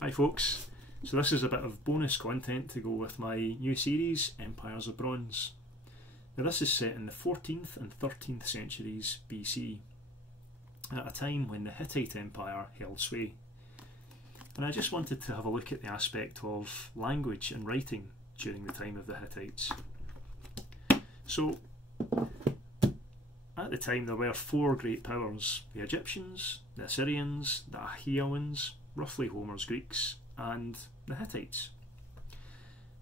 Hi folks, so this is a bit of bonus content to go with my new series, Empires of Bronze. Now this is set in the 14th and 13th centuries BC, at a time when the Hittite Empire held sway. And I just wanted to have a look at the aspect of language and writing during the time of the Hittites. So, at the time there were four great powers: the Egyptians, the Assyrians, the Achaeans, roughly Homer's Greeks, and the Hittites.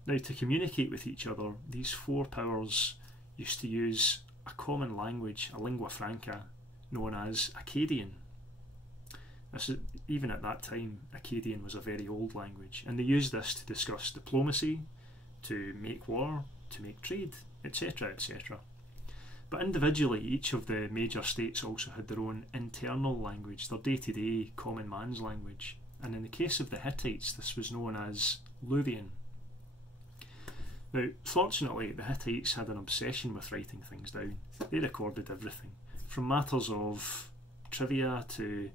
Now, to communicate with each other, these four powers used to use a common language, a lingua franca, known as Akkadian. Even at that time, Akkadian was a very old language, and they used this to discuss diplomacy, to make war, to make trade, etc., etc. But individually, each of the major states also had their own internal language, their day-to-day common man's language. And in the case of the Hittites, this was known as Luvian. Now, fortunately, the Hittites had an obsession with writing things down. They recorded everything, from matters of trivia to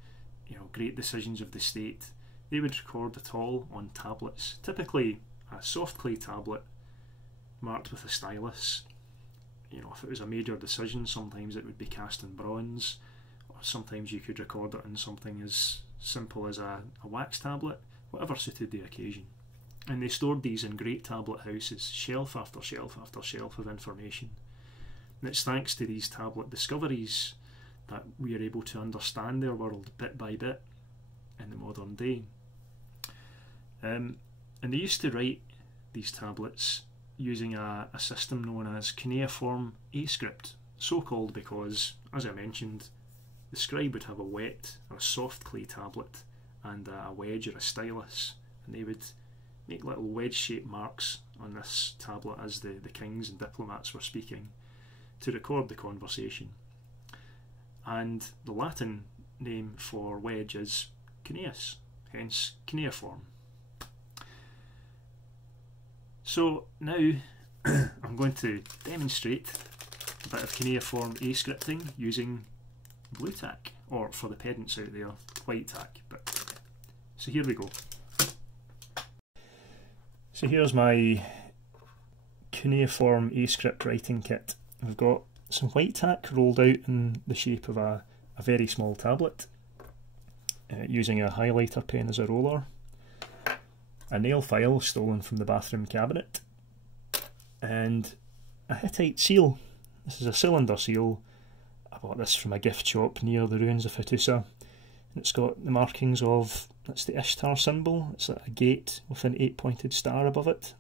great decisions of the state. They would record it all on tablets, typically a soft clay tablet marked with a stylus. If it was a major decision, sometimes it would be cast in bronze, or sometimes you could record it in something as simple as a wax tablet, whatever suited the occasion. And they stored these in great tablet houses, shelf after shelf after shelf of information. And it's thanks to these tablet discoveries that we are able to understand their world bit by bit in the modern day. And they used to write these tablets using a system known as Cuneiform A Script, so called because, as I mentioned, the scribe would have a wet or a soft clay tablet and a wedge or a stylus, and they would make little wedge-shaped marks on this tablet as the kings and diplomats were speaking to record the conversation. And the Latin name for wedge is cuneus, hence cuneiform. So now I'm going to demonstrate a bit of cuneiform A scripting using blue tack, or for the pedants out there, white tack. So here we go. So here's my cuneiform A script writing kit. We've got some white tack rolled out in the shape of a very small tablet, using a highlighter pen as a roller, a nail file stolen from the bathroom cabinet, and a Hittite seal. This is a cylinder seal. I bought this from a gift shop near the ruins of Hattusa, and it's got the markings of, that's the Ishtar symbol. It's a gate with an 8-pointed star above it,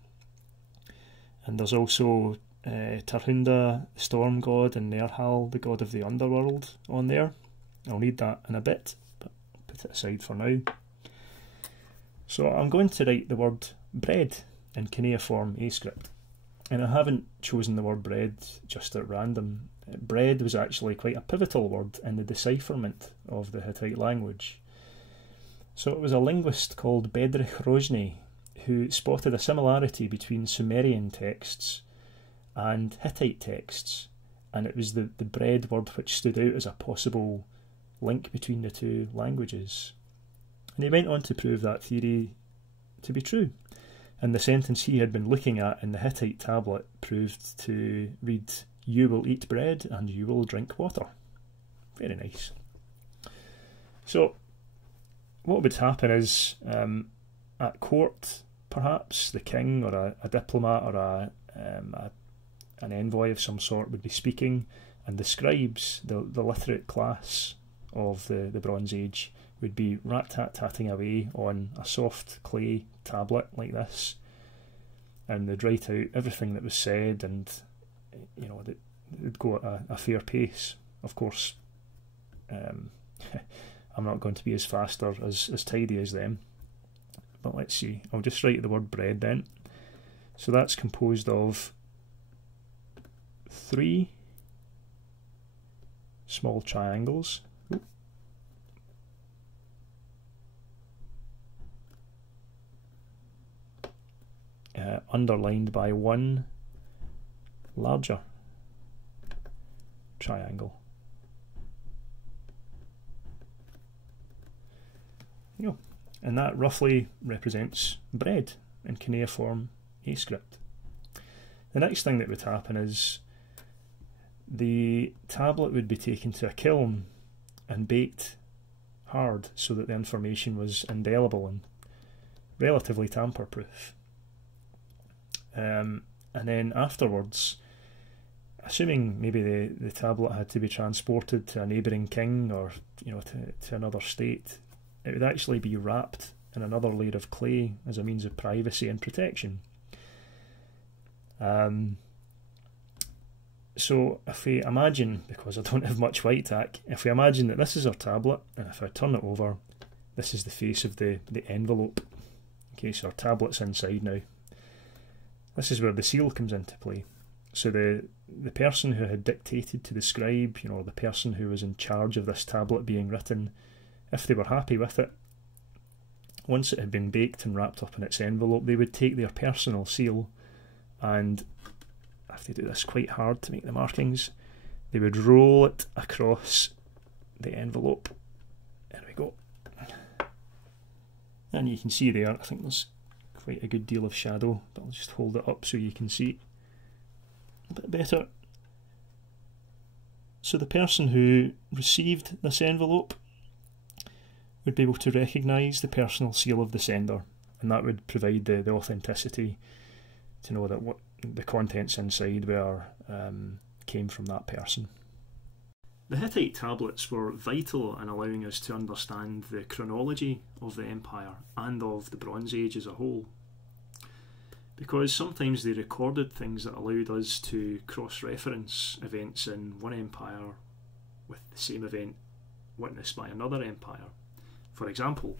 and there's also Tarhunda, the storm god, and Nerhal, the god of the underworld, on there. I'll need that in a bit, but I'll put it aside for now. So I'm going to write the word bread in cuneiform A script, and I haven't chosen the word bread just at random. Bread was actually quite a pivotal word in the decipherment of the Hittite language. So it was a linguist called Bedrich Rosny who spotted a similarity between Sumerian texts and Hittite texts, and it was the bread word which stood out as a possible link between the two languages. And he went on to prove that theory to be true, and the sentence he had been looking at in the Hittite tablet proved to read, "You will eat bread and you will drink water." Very nice. So what would happen is, at court, perhaps the king or a diplomat or an envoy of some sort would be speaking, and the scribes, the literate class of the Bronze Age, would be rat-tat-tatting away on a soft clay tablet like this, and they'd write out everything that was said, and they'd go at a fair pace. Of course, I'm not going to be as fast or as tidy as them, but let's see. I'll just write the word bread then. So that's composed of 3 small triangles, underlined by 1 larger triangle. There you go. and that roughly represents bread in Cuneiform A Script. The next thing that would happen is the tablet would be taken to a kiln and baked hard so that the information was indelible and relatively tamper-proof. And then afterwards, assuming maybe the tablet had to be transported to a neighbouring king or to another state, it would actually be wrapped in another layer of clay as a means of privacy and protection. So if we imagine, because I don't have much white tack, if we imagine that this is our tablet, and if I turn it over, this is the face of the envelope. Okay, so our tablet's inside now. This is where the seal comes into play. So the person who had dictated to the scribe, the person who was in charge of this tablet being written, if they were happy with it, once it had been baked and wrapped up in its envelope, they would take their personal seal, and I have to do this quite hard to make the markings, they would roll it across the envelope. There we go. And you can see there, I think there's quite a good deal of shadow, but I'll just hold it up so you can see a bit better. So the person who received this envelope would be able to recognise the personal seal of the sender, and that would provide the authenticity to know that what the contents inside came from that person. The Hittite tablets were vital in allowing us to understand the chronology of the empire and of the Bronze Age as a whole, because sometimes they recorded things that allowed us to cross-reference events in one empire with the same event witnessed by another empire. For example,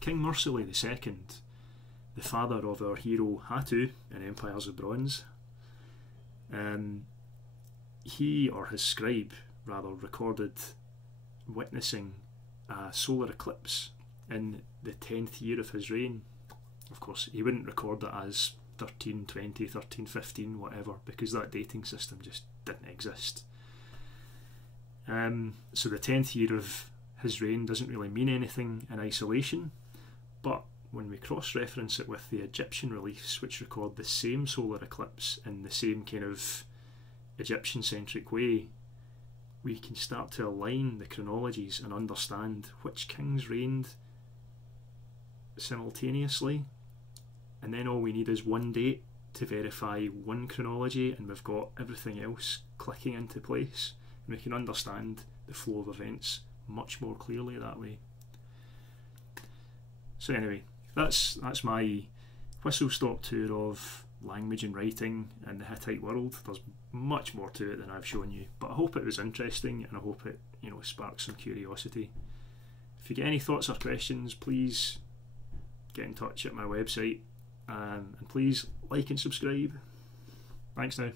King Mursili II, the father of our hero Hatu in Empires of Bronze, he or his scribe rather recorded witnessing a solar eclipse in the 10th year of his reign. Of course, he wouldn't record it as 1320, 1315, whatever, because that dating system just didn't exist. So the 10th year of his reign doesn't really mean anything in isolation, but when we cross-reference it with the Egyptian reliefs, which record the same solar eclipse in the same kind of Egyptian-centric way, we can start to align the chronologies and understand which kings reigned simultaneously, and then all we need is one date to verify one chronology, and we've got everything else clicking into place, and we can understand the flow of events much more clearly that way. So anyway, that's my whistle-stop tour of language and writing in the Hittite world. There's much more to it than I've shown you, but I hope it was interesting, and I hope it sparks some curiosity. If you get any thoughts or questions, please get in touch at my website, and please like and subscribe. Thanks now.